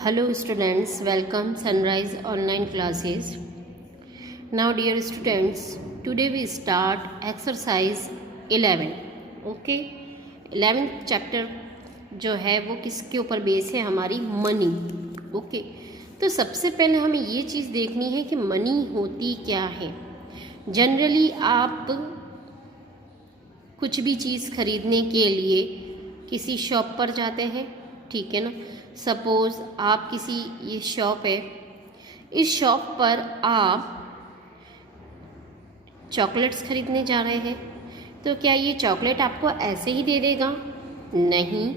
Hello students, welcome Sunrise online classes. Now dear students, today we start exercise 11. Okay, 11th chapter जो है वो किसके ऊपर base है? हमारी मनी. ओके, तो सबसे पहले हमें ये चीज़ देखनी है कि मनी होती क्या है. जनरली आप कुछ भी चीज़ खरीदने के लिए किसी शॉप पर जाते हैं, ठीक है ना. सपोज़ आप किसी, ये शॉप है, इस शॉप पर आप चॉकलेट्स खरीदने जा रहे हैं, तो क्या ये चॉकलेट आपको ऐसे ही दे देगा? नहीं,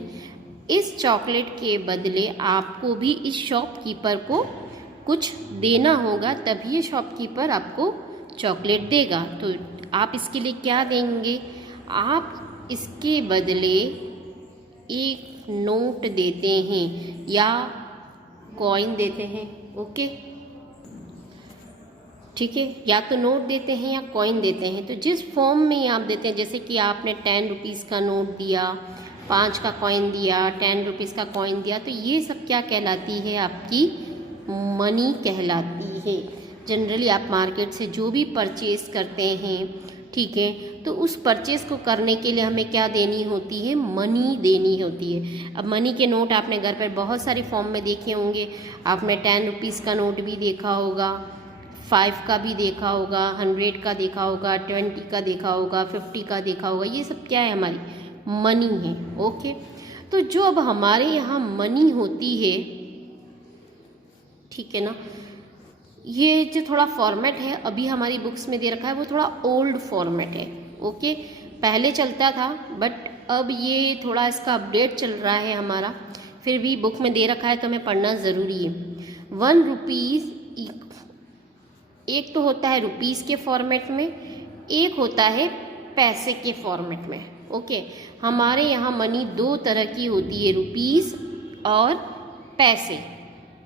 इस चॉकलेट के बदले आपको भी इस शॉपकीपर को कुछ देना होगा, तभी ये शॉपकीपर आपको चॉकलेट देगा. तो आप इसके लिए क्या देंगे? आप इसके बदले एक नोट देते हैं या कॉइन देते हैं. ओके, ठीक है, या तो नोट देते हैं या कॉइन देते हैं. तो जिस फॉर्म में आप देते हैं, जैसे कि आपने 10 रुपीज़ का नोट दिया, 5 का कॉइन दिया, 10 रुपीज़ का कॉइन दिया, तो ये सब क्या कहलाती है? आपकी मनी कहलाती है. जनरली आप मार्केट से जो भी परचेज़ करते हैं, ठीक है, तो उस परचेज़ को करने के लिए हमें क्या देनी होती है? मनी देनी होती है. अब मनी के नोट आपने घर पर बहुत सारे फॉर्म में देखे होंगे. आपने 10 रुपीज़ का नोट भी देखा होगा, 5 का भी देखा होगा, 100 का देखा होगा, 20 का देखा होगा, 50 का देखा होगा. ये सब क्या है? हमारी मनी है. ओके, तो जो अब हमारे यहाँ मनी होती है, ठीक है ना, ये जो थोड़ा फॉर्मेट है अभी हमारी बुक्स में दे रखा है, वो थोड़ा ओल्ड फॉर्मेट है. ओके, पहले चलता था बट अब ये थोड़ा इसका अपडेट चल रहा है हमारा. फिर भी बुक में दे रखा है तो हमें पढ़ना ज़रूरी है. 1 रुपीज़ एक तो होता है रुपीज़ के फॉर्मेट में, एक होता है पैसे के फॉर्मेट में. ओके, हमारे यहाँ मनी 2 तरह की होती है, रुपीज़ और पैसे.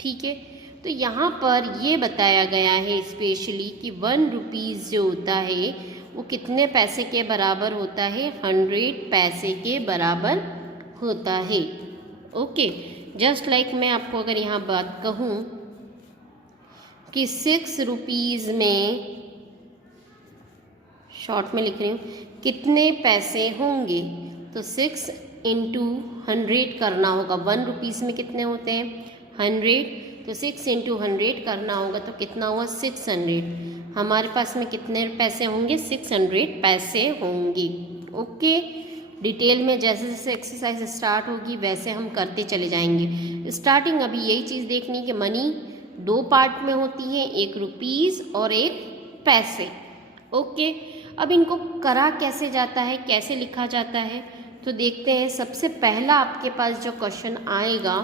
ठीक है, तो यहाँ पर ये बताया गया है स्पेशली कि 1 रुपीज़ जो होता है वो कितने पैसे के बराबर होता है? 100 पैसे के बराबर होता है. ओके, जस्ट लाइक मैं आपको अगर यहाँ बात कहूँ कि 6 रुपीज़ में, शॉर्ट में लिख रही हूँ, कितने पैसे होंगे, तो 6 इंटू 100 करना होगा. 1 रुपीज़ में कितने होते हैं? 100, तो 6 इंटू 100 करना होगा, तो कितना हुआ? 600. हमारे पास में कितने पैसे होंगे? 600 पैसे होंगे. ओके, डिटेल में जैसे जैसे एक्सरसाइज स्टार्ट होगी वैसे हम करते चले जाएंगे. स्टार्टिंग अभी यही चीज़ देखनी कि मनी 2 पार्ट में होती है, एक रुपीज़ और एक पैसे. ओके, अब इनको करा कैसे जाता है, कैसे लिखा जाता है, तो देखते हैं. सबसे पहला आपके पास जो क्वेश्चन आएगा,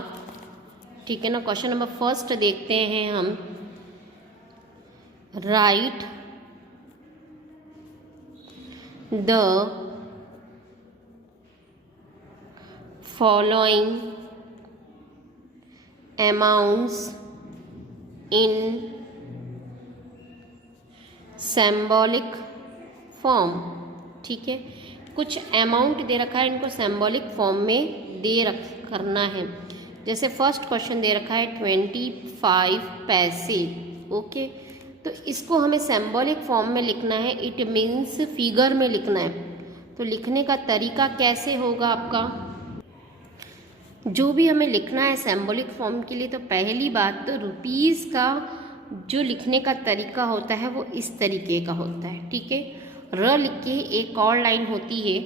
ठीक है ना, क्वेश्चन नंबर फर्स्ट देखते हैं हम. Right the following amounts in symbolic form. ठीक है, कुछ अमाउंट दे रखा है, इनको सिंबॉलिक फॉर्म में करना है. जैसे फर्स्ट क्वेश्चन दे रखा है 25 पैसे. ओके, तो इसको हमें सिंबॉलिक फॉर्म में लिखना है, इट मीन्स फिगर में लिखना है. तो लिखने का तरीका कैसे होगा आपका? जो भी हमें लिखना है सिंबॉलिक फॉर्म के लिए, तो पहली बात तो रुपीज़ का जो लिखने का तरीका होता है वो इस तरीके का होता है. ठीक है, र लिख के एक और लाइन होती है.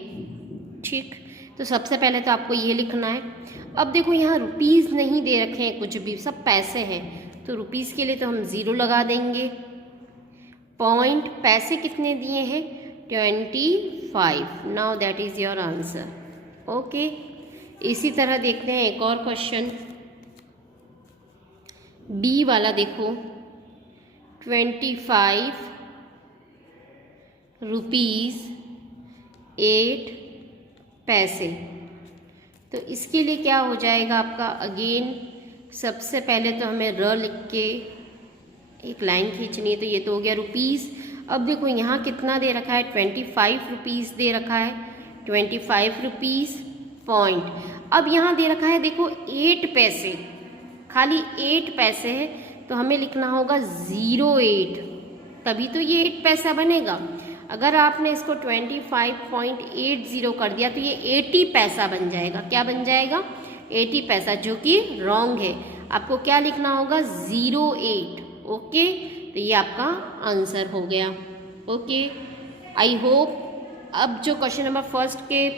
ठीक, तो सबसे पहले तो आपको ये लिखना है. अब देखो यहाँ रुपीज़ नहीं दे रखे हैं, कुछ भी, सब पैसे हैं, तो रुपीज़ के लिए तो हम 0 लगा देंगे. पॉइंट, पैसे कितने दिए हैं? 25. Now that is your answer. Okay, इसी तरह देखते हैं एक और क्वेश्चन, बी वाला. देखो 25 रुपीज़ 8 पैसे. तो इसके लिए क्या हो जाएगा आपका? अगेन सबसे पहले तो हमें र लिख के एक लाइन खींचनी है, तो ये तो हो गया रुपीज़. अब देखो यहाँ कितना दे रखा है? 25 रुपीज़ दे रखा है. 25 रुपीज़ पॉइंट. अब यहाँ दे रखा है देखो 8 पैसे, खाली 8 पैसे है, तो हमें लिखना होगा 08, तभी तो ये 8 पैसा बनेगा। अगर आपने इसको 25.80 कर दिया तो ये 80 पैसा बन जाएगा। क्या बन जाएगा? 80 पैसा, जो कि रॉन्ग है। आपको क्या लिखना होगा? 08। ओके, तो ये आपका आंसर हो गया। ओके, आई होप अब जो क्वेश्चन नंबर फर्स्ट के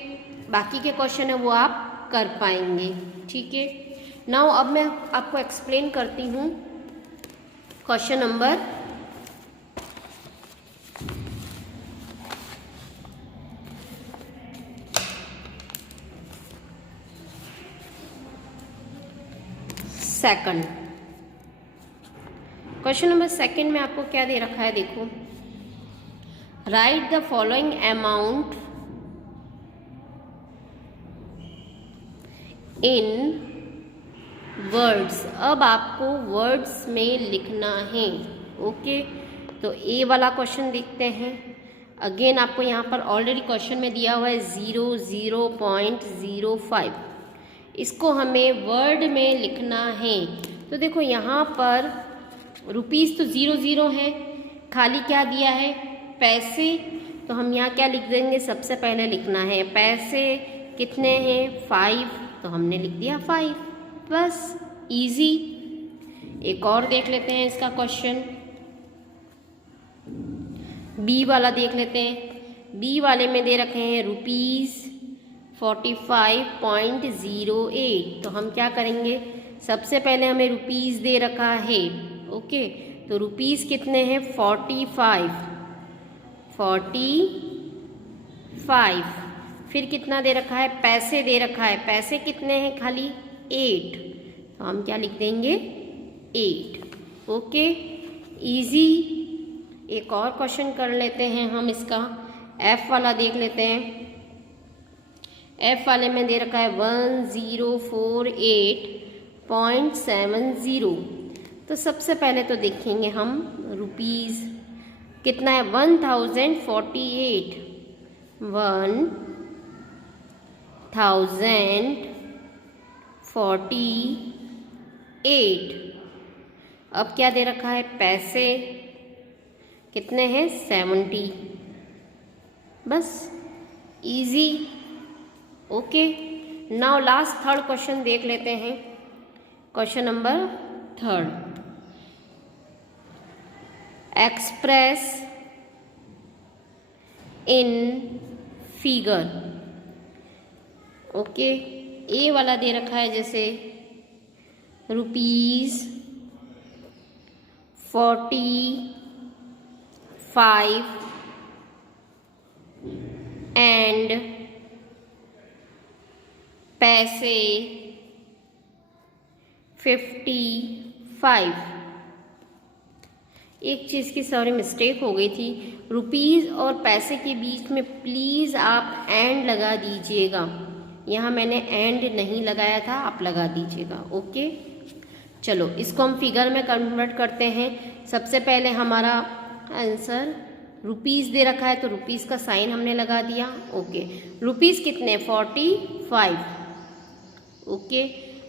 बाकी के क्वेश्चन है वो आप कर पाएंगे। ठीक है, नाउ अब मैं आपको एक्सप्लेन करती हूँ question number second. Question number second में आपको क्या दे रखा है? देखो, right the following amount in words. अब आपको वर्ड्स में लिखना है। ओके, तो ए वाला क्वेश्चन देखते हैं। अगेन आपको यहाँ पर ऑलरेडी क्वेश्चन में दिया हुआ है 0.05। इसको हमें वर्ड में लिखना है। तो देखो यहाँ पर रुपीस तो 00 है, खाली क्या दिया है? पैसे। तो हम यहाँ क्या लिख देंगे? सबसे पहले लिखना है पैसे कितने हैं? 5, तो हमने लिख दिया 5, बस इजी। एक और देख लेते हैं इसका क्वेश्चन, बी वाला देख लेते हैं। बी वाले में दे रखे हैं रुपीस 45.08। तो हम क्या करेंगे? सबसे पहले हमें रुपीस दे रखा है। ओके, तो रुपीस कितने हैं? 45। फिर कितना दे रखा है? पैसे दे रखा है। पैसे कितने हैं? खाली 8, तो हम क्या लिख देंगे? 8। Okay, easy. एक और क्वेश्चन कर लेते हैं हम इसका, एफ वाला देख लेते हैं। एफ वाले में दे रखा है 1048.70। तो सबसे पहले तो देखेंगे हम रुपीस कितना है? 1048। 1048। अब क्या दे रखा है? पैसे कितने हैं? 70, बस easy. Okay, now last third question देख लेते हैं। Question number third, express in figure. Okay, A वाला दे रखा है जैसे रुपीस 45 एंड पैसे 55। एक चीज़ की सॉरी मिस्टेक हो गई थी, रुपीज़ और पैसे के बीच में प्लीज़ आप एंड लगा दीजिएगा। यहाँ मैंने एंड नहीं लगाया था, आप लगा दीजिएगा। ओके, चलो इसको हम फिगर में कन्वर्ट करते हैं। सबसे पहले हमारा आंसर रुपीज़ दे रखा है, तो रुपीज़ का साइन हमने लगा दिया। ओके, रुपीज़ कितने? 45। ओके,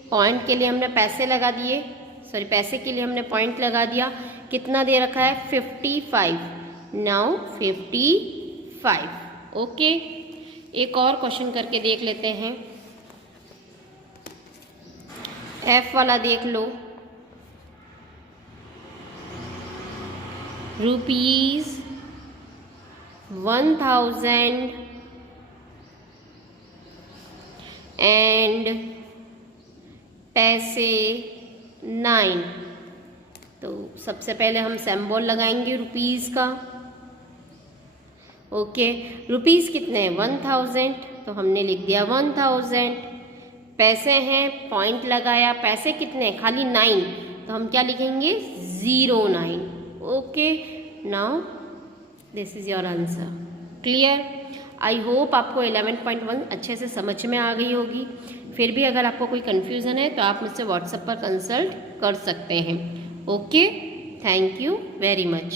पॉइंट के लिए हमने पैसे लगा दिए, सॉरी पैसे के लिए हमने पॉइंट लगा दिया। कितना दे रखा है? 55। नाउ 55। ओके, एक और क्वेश्चन करके देख लेते हैं। एफ वाला देख लो, रुपीज़ 1000 एंड पैसे 9। तो सबसे पहले हम सिंबल लगाएंगे रुपीज़ का। ओके, रुपीज़ कितने हैं? 1000, तो हमने लिख दिया 1000। पैसे हैं, पॉइंट लगाया। पैसे कितने हैं? खाली 9, तो हम क्या लिखेंगे? 09। Okay, now this is your answer. Clear? I hope आपको 11.1 अच्छे से समझ में आ गई होगी। फिर भी अगर आपको कोई कन्फ्यूज़न है तो आप मुझसे व्हाट्सएप पर कंसल्ट कर सकते हैं। Okay, thank you very much.